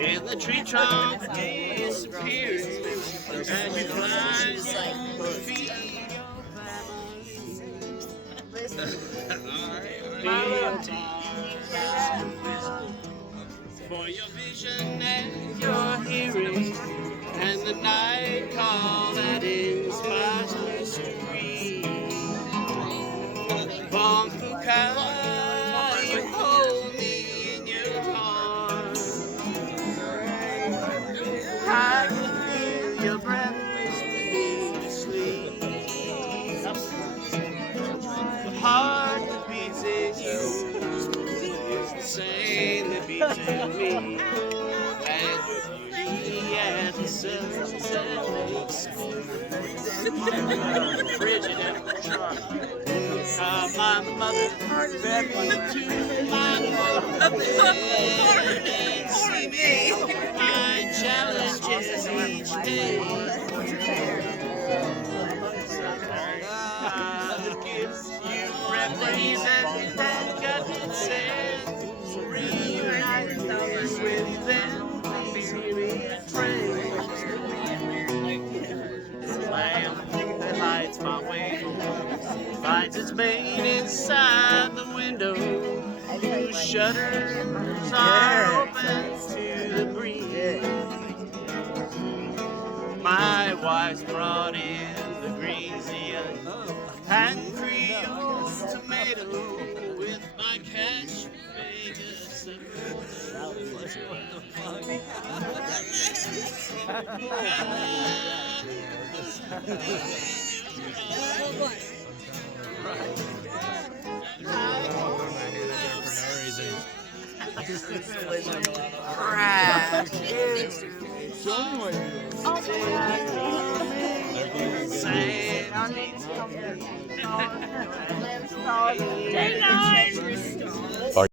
and the tree trunks disappear, and you fly to feed your family. For your vision and your hearing, and the night call that inspires us to breathe. Bonfire, you hold me in your arms. I can feel your breath whisper me to sleep. The heart that beats in you is the same that beats in me. And your beauty as the sunset makes frigid and charming. My mother brought me to my mother and see me my challenges each day. The gifts you represent that God did send, reunite me with them, please be friends. The lamp that lights my way finds its mate inside the window, whose shutters are open to the breeze. My wife's brought in the green zeal and Creole tomato with my catch Vegas. Are